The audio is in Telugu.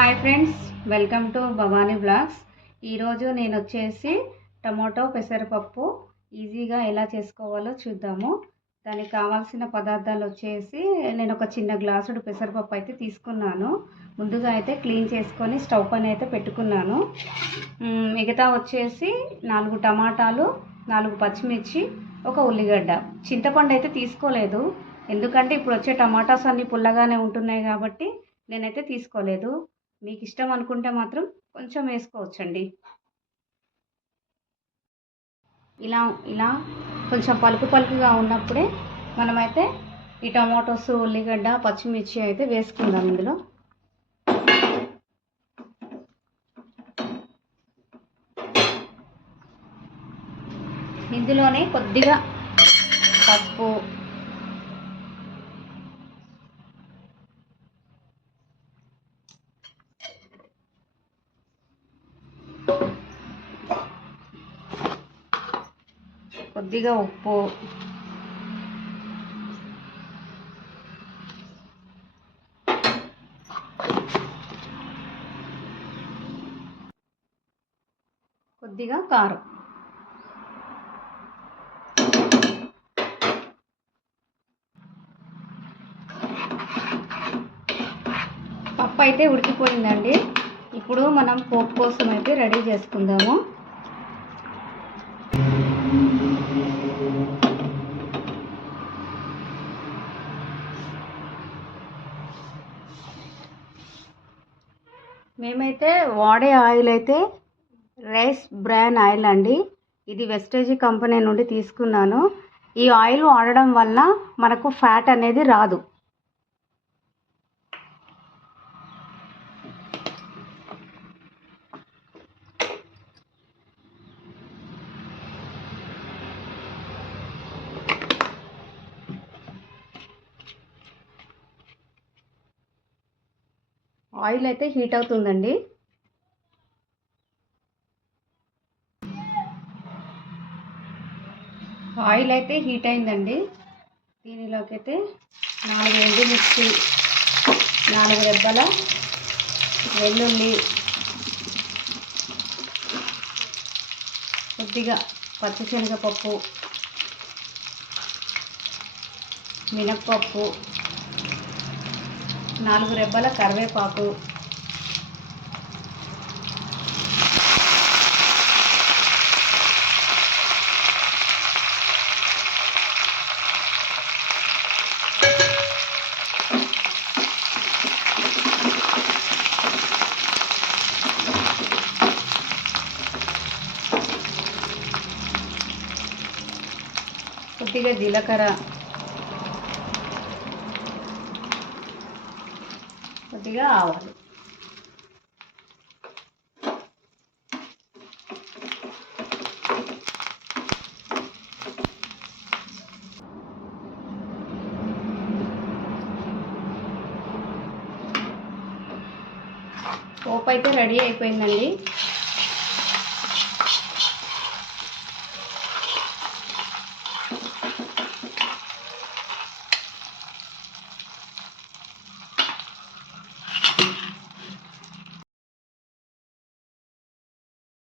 Hi friends, welcome to Bhavani blogs. ఈరోజు నేను వచ్చేసి టమాటో పెసరపప్పు ఈజీగా ఎలా చేసుకోవాలో చూద్దాము. దానికి కావాల్సిన పదార్థాలు వచ్చేసి నేను ఒక చిన్న గ్లాసుడు పెసరపప్పు అయితే తీసుకున్నాను. ముందుగా అయితే క్లీన్ చేసుకొని స్టవ్ పైన అయితే పెట్టుకున్నాను. మిగతా వచ్చేసి 4 టమాటాలు, 4 పచ్చిమిర్చి, ఒక ఉల్లిగడ్డ. చింతపండు అయితే తీసుకోలేదు, ఎందుకంటే ఇప్పుడు వచ్చే టమాటాస్ అన్నీ పుల్లగానే ఉంటున్నాయి కాబట్టి నేనైతే తీసుకోలేదు. మీకు ఇష్టం అనుకుంటే మాత్రం కొంచెం వేసుకోవచ్చండి. ఇలా ఇలా కొంచెం పలుకుగా ఉన్నప్పుడే మనమైతే ఈ టమాటోస్, ఉల్లిగడ్డ, పచ్చిమిర్చి అయితే వేసుకుందాం. ఇందులోనే కొద్దిగా పసుపు, కొద్దిగా ఉప్పు, కొద్దిగా కారం. పప్పు అయితే ఉడికిపోయిందండి. ఇప్పుడు మనం పోపు కోసం అయితే రెడీ చేసుకుందాము. మేమైతే వాడే ఆయిల్ అయితే రైస్ బ్రాన్ ఆయిల్ అండి. ఇది వెస్టేజ్ కంపెనీ నుండి తీసుకున్నాను. ఈ ఆయిల్ వాడడం వల్ల మనకు ఫ్యాట్ అనేది రాదు. ఆయిల్ అయితే హీట్ అవుతుందండి. ఆయిల్ అయితే హీట్ అయిందండి. దీనిలోకి అయితే 4 ఎండుమిర్చి, 4 రెబ్బల వెల్లుల్లి, కొద్దిగా పచ్చిశనగపప్పు, మినప్పప్పు, 4 రెబ్బల కరివేపాకు, కొద్దిగా జీలకర్ర, కొద్దిగా ఆవాలు. పోపు అయితే రెడీ అయిపోయిందండి.